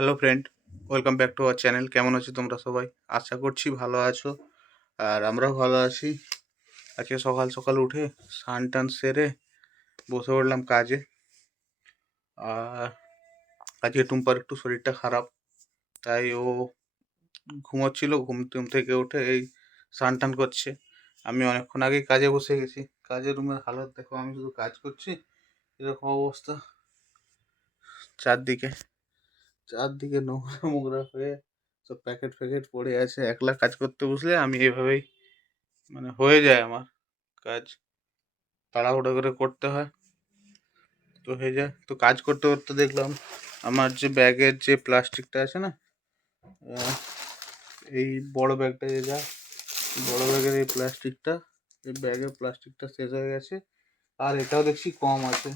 Hello friend welcome back to our channel কেমন আছো তোমরা সবাই? আশা করছি ভালো আছো। আর আমরাও ভালো আছি। আজকে সকাল সকাল উঠে স্নান টান সেরে বসে পড়লাম কাজে। আর আজকে টুম্পার একটু শরীরটা খারাপ, তাই ও ঘুমোচ্ছিল, ঘুম টুম থেকে উঠে এই স্নান টান করছে। আমি অনেকক্ষণ আগেই কাজে বসে গেছি। কাজের রুমের হালত দেখো, আমি শুধু কাজ করছি। এরকম অবস্থা। চারদিকে। চারদিকে নোংরা মোংরা হয়ে সব প্যাকেট ফ্যাকেট পড়ে আছে। একলা কাজ করতে বসলে আমি এভাবেই মানে হয়ে যায় আমার কাজ। তাড়াহুড়ো করে করতে হয়। তো হয়ে যায়। তো কাজ করতে করতে দেখলাম আমার যে ব্যাগের যে প্লাস্টিকটা আছে না এই বড় ব্যাগটা যে যা, বড় ব্যাগের এই প্লাস্টিকটা, এই ব্যাগের প্লাস্টিকটা শেষ হয়ে গেছে। আর এটাও দেখছি কম আছে।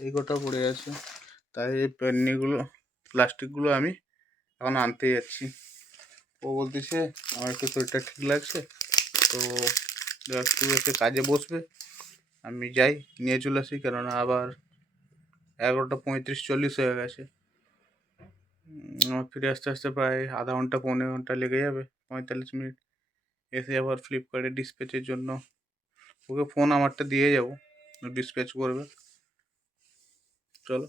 এই কটা পড়ে আছে। তাই এই পেন্নিগুলো প্লাস্টিকগুলো আমি এখন আনতে যাচ্ছি। ও বলতেছে, আমার একটু শরীরটা ঠিক লাগছে, তো একটু এসে কাজে বসবে। আমি যাই, নিয়ে চলে আসি, কেননা আবার এগারোটা পঁয়ত্রিশ চল্লিশ হয়ে গেছে। আমার ফিরে আসতে আসতে প্রায় আধা ঘণ্টা, পনেরো ঘণ্টা লেগে যাবে, পঁয়তাল্লিশ মিনিট। এসে আবার ফ্লিপকার্টে ডিসপ্যাচের জন্য ওকে ফোন আমারটা দিয়ে যাব। ডিসপ্যাচ করবে। চলো।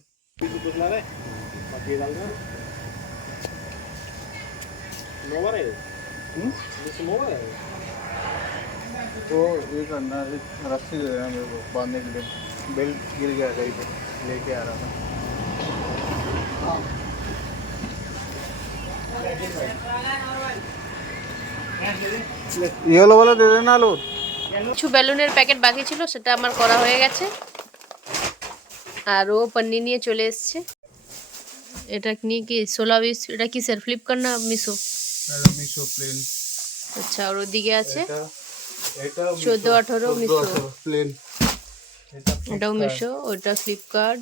तो ये करना एक रस्सी दे देना मेरे को बांधने के लिए बेल्ट गिर गया कहीं पे लेके आ रहा था ये वाला वाला दे देना लो কিছু বেলুনের প্যাকেট বাকি ছিল সেটা আমার করা হয়ে গেছে আর ও পন্নি নিয়ে চলে এসছে এটা নিয়ে কি সোলা বিশ এটা কি স্যার ফ্লিপকার্ট না মিশো এটা মিশো প্লেন আচ্ছা আর ওদিকে আছে? এটা এটা চোদ্দ আঠারো মিশো প্লেন এটা এটাও মিশো ওটা ফ্লিপকার্ট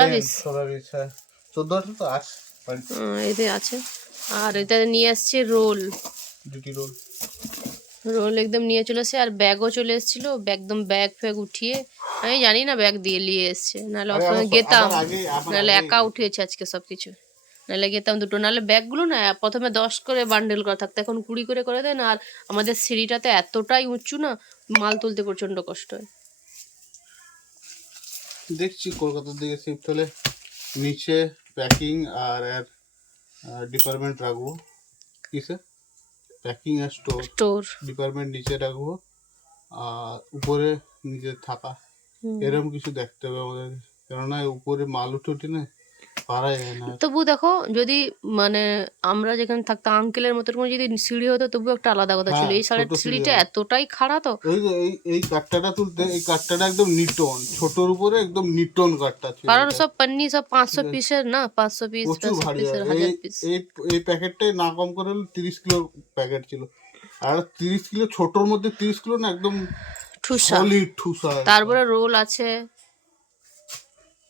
plain, বিশ ষোলো বিশ হ্যাঁ। চোদ্দ আঠারো তো আস এতে আছে। আর এটা নিয়ে আসছে রোল ডিউটি রোল রোল একদম নিয়ে চলে এসছে আর ব্যাগও চলে এসেছিল। একদম ব্যাগ ফ্যাগ উঠিয়ে আমি জানি না ব্যাগ দিয়ে নিয়ে এসছে। নাহলে আমার- গেতাম। নাহলে একা উঠিয়েছে আজকে সব কিছু নাহলে গেতাম দুটো। নাহলে ব্যাগগুলো না প্রথমে দশ করে বান্ডেল করা থাকতো এখন কুড়ি করে করে দেন। আর আমাদের সিঁড়িটাতে এতটাই উঁচু না মাল তুলতে প্রচণ্ড কষ্ট হয়। দেখছি কলকাতার দিকে শিফট হলে নিচে প্যাকিং আর এর ডিপার্টমেন্ট রাখব। কিসে? প্যাকিং আর স্টোর স্টোর ডিপার্টমেন্ট নিচে রাখব আর উপরে নিজে থাকা। এরকম কিছু দেখতে হবে আমাদের। কেননা উপরে মাল উঠে উঠে না পারা যায় না। তবু দেখো যদি মানে আমরা যেখানে থাকতাম আঙ্কেলের মতো যদি সিঁড়ি হতো তবু একটা আলাদা কথা ছিল। হ্যাঁ, এই সাড়ে সিঁড়িটা এতটাই খাড়া তো। এই যে এই এই কাঠটাটা তুলতে এই কাঠটাটা একদম নিটন। ছোটর উপরে একদম নিটন কাঠটা ছিল কারণ সব পান্নি সব পাঁচশো পিসের না পাঁচশো পিস প্রচুর ভারী এই পিস এই এই প্যাকেটটাই না কম করে তিরিশ কিলো প্যাকেট ছিল। আর তিরিশ কিলো ছোটর মধ্যে তিরিশ কিলো না একদম ঠুসা। ঠুসা তারপরে রোল আছে।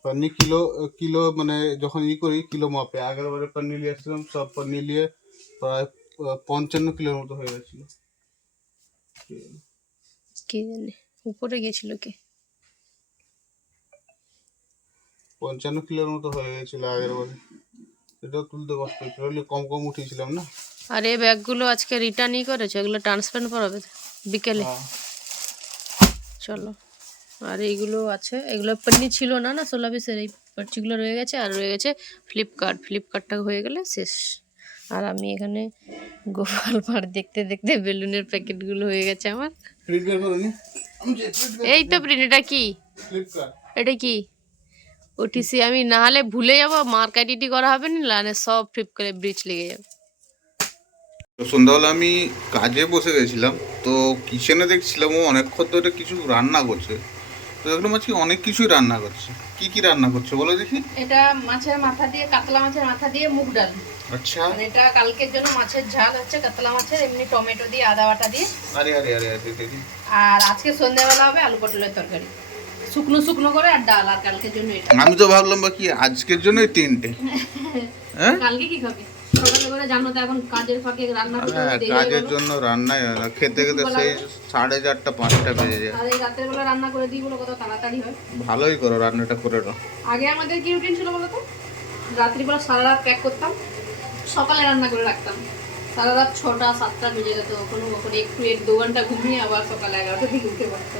পান্নি কিলো কিলো মানে যখন ই করি কিলো মাপে। আগের বারে পান্নি নিয়ে আসছিলাম সব পান্নি নিয়ে প্রায় পঞ্চান্ন কিলোর মতো হয়ে গেছিল। কি জানি উপরে গেছিল কি? পঞ্চান্ন কিলোর মতো হয়ে গেছিল আগের বারে। এটাও তুলতে কষ্ট হয়েছিল কম কম উঠিয়েছিলাম না? আর এই ব্যাগগুলো আজকে রিটার্নই করেছে এগুলো ট্রান্সফার করাবে বিকেলে। হ্যাঁ। চলো। আর এইগুলো আছে। এগুলো পন্নি ছিল না না ষোলো পিসের এই পার্চিগুলো রয়ে গেছে। আর রয়ে গেছে ফ্লিপকার্ট। ফ্লিপকার্টটা হয়ে গেলে শেষ। আর আমি এখানে গোপাল ভাঁড় দেখতে দেখতে বেলুনের প্যাকেটগুলো হয়ে গেছে আমার। এই তো প্রিন্ট এটা কি? ফ্লিপকার্ট। এটা কি? ওটিসি। আমি না হলে ভুলে যাব মার্কেটিটি করা হবে না সব ফ্লিপ করে ব্রিজ লেগে যাবে। তো সন্ধ্যাবেলা আমি কাজে বসে গেছিলাম তো কিচেনে দেখছিলাম ও অনেকক্ষণ ধরে কিছু রান্না করছে। তো দেখলাম আজকে অনেক কিছুই রান্না করছে। কি কি রান্না করছে বলো দেখি? এটা মাছের মাথা দিয়ে কাতলা মাছের মাথা দিয়ে মুগ ডাল। আচ্ছা। মানে এটা কালকের জন্য মাছের ঝাল হচ্ছে কাতলা মাছের এমনি টমেটো দিয়ে আদা বাটা দিয়ে। আরে আরে আরে আরে দেখি আর আজকে সন্ধ্যাবেলা হবে আলু পটলের তরকারি। শুকনো শুকনো করে আর ডাল আর কালকের জন্য এটা। আমি তো ভাবলাম বা কি আজকের জন্যই তিনটে। হ্যাঁ? কালকে কি খাবে? সকালে জানো তো এখন কাজের ফাঁকে রান্না করতে হ্যাঁ দেরি কাজের জন্য রান্নাই না খেতে খেতে সেই সাড়ে চারটা পাঁচটা বেজে যায়। আর এই রাতের বেলা রান্না করে দিই বলো কত তাড়াতাড়ি হয়। ভালোই করো রান্নাটা করে দাও আগে আমাদের কি রুটিন ছিল বলো তো? রাত্রিবেলা সারা রাত প্যাক করতাম সকালে রান্না করে রাখতাম। সারা রাত ছটা সাতটা বেজে যেত কখনো কখনো একটু এক দু ঘণ্টা ঘুমিয়ে আবার সকালে এগারোটা দিকে উঠে পড়তে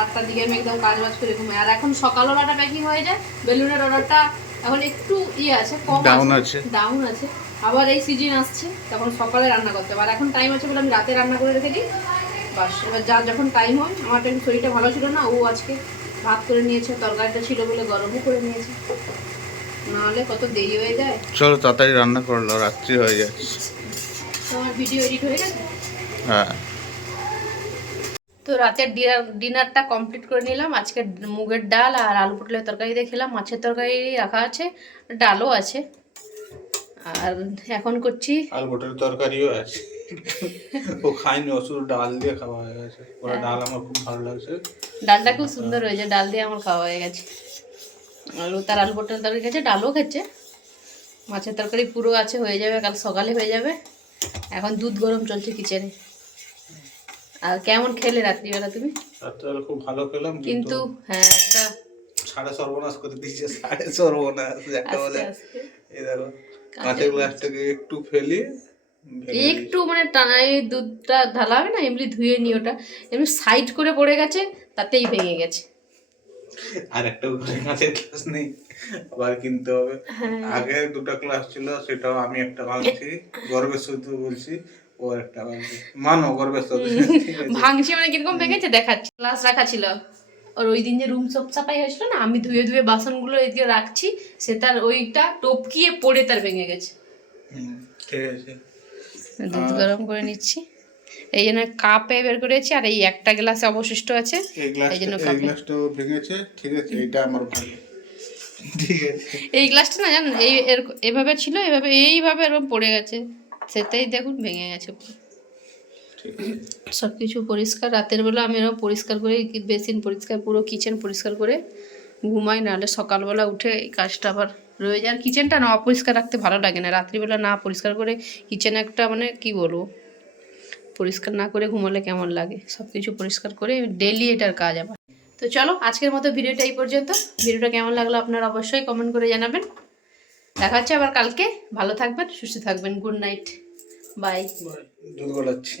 আটটার দিকে আমি একদম কাজ বাজ করে ঘুমাই। আর এখন সকাল ওলাটা প্যাকিং হয়ে যায় বেলুনের অর্ডারটা এখন একটু ইয়ে আছে কম Down আছে। ডাউন আছে। আবার এই সিজন আসছে তখন সকালে রান্না করতে হবে। আর এখন টাইম আছে বলে আমি রাতে রান্না করে রেখে দিই। বাস এবার যার যখন টাইম হয় আমার একটু শরীরটা ভালো ছিল না ও আজকে ভাত করে নিয়েছে তরকারিটা ছিল বলে গরমও করে নিয়েছে। নাহলে কত দেরি হয়ে যায়। চলো তাড়াতাড়ি রান্না করল রাত্রি হয়ে যাচ্ছে তো আমার ভিডিও এডিট হয়ে গেছে? হ্যাঁ। তো রাতের ডিনার ডিনারটা কমপ্লিট করে নিলাম। আজকে মুগের ডাল আর আলু পটলের তরকারি দিয়ে খেলাম। মাছের তরকারি রাখা আছে ডালও আছে। আর এখন করছি আলু পটলের তরকারিও আছে। ও খায়নি ও শুধু ডাল দিয়ে খাওয়া হয়ে গেছে। ওরা ডাল আমার খুব ভালো লাগছে। ডালটা খুব সুন্দর হয়েছে ডাল দিয়ে আমার খাওয়া হয়ে গেছে। আলু তার আলু পটল তরকারি খেয়েছে ডালও খেচ্ছে মাছের তরকারি পুরো আছে হয়ে যাবে কাল সকালে হয়ে যাবে। এখন দুধ গরম চলছে কিচেনে। আর কেমন খেলে রাত্রিবেলা তুমি? রাত্রেবেলা খুব ভালো খেলাম কিন্তু হ্যাঁ একটা সাড়ে সর্বনাশ করে দিয়েছে সাড়ে সর্বনাশ একটা বলে। এই দেখো কাঁচের গ্লাসটাকে একটু ফেলি একটু মানে টানাই দুধটা ঢালা হবে না এমনি ধুয়ে নি ওটা। এমনি সাইড করে পড়ে গেছে তাতেই ভেঙে গেছে। আর একটা কাঁচের গ্লাস নেই আবার কিনতে হবে। আগে দুটো ক্লাস ছিল সেটাও আমি একটা ভাঙছি গর্বের সাথে বলছি ও একটা ভাঙছি। মানো গর্বের ভাঙছি মানে কীরকম ভেঙেছে? দেখাচ্ছি। ক্লাস রাখা ছিল। আর ওই দিন যে রুম সব সাফাই হয়েছিল না আমি ধুয়ে ধুয়ে বাসনগুলো এদিকে রাখছি সে তার ওইটা টপকিয়ে পড়ে তার ভেঙে গেছে। দুধ গরম করে নিচ্ছি। এই জন্য কাপে বের করেছি আর এই একটা গ্লাসে অবশিষ্ট আছে। এই জন্য। গ্লাসটাও ভেঙেছে ঠিক আছে এটা আমার ভালো। এই গ্লাসটা না জানেন এই এভাবে ছিল এভাবে এইভাবে এরকম পড়ে গেছে। সেটাই দেখুন ভেঙে গেছে সব কিছু পরিষ্কার রাতের বেলা আমি এরকম পরিষ্কার করে বেসিন পরিষ্কার পুরো কিচেন পরিষ্কার করে ঘুমাই নাহলে সকালবেলা উঠে এই কাজটা আবার রয়ে যায়। আর কিচেনটা না অপরিষ্কার রাখতে ভালো লাগে না। রাত্রিবেলা না পরিষ্কার করে কিচেন একটা মানে কি বলব? পরিষ্কার না করে ঘুমালে কেমন লাগে? সব কিছু পরিষ্কার করে ডেলি এটার কাজ আবার। তো চলো আজকের মতো ভিডিওটা এই পর্যন্ত। ভিডিওটা কেমন লাগল আপনারা অবশ্যই কমেন্ট করে জানাবেন। দেখা হচ্ছে আবার কালকে। ভালো থাকবেন সুস্থ থাকবেন। গুড নাইট বাই দুধ গলাচ্ছি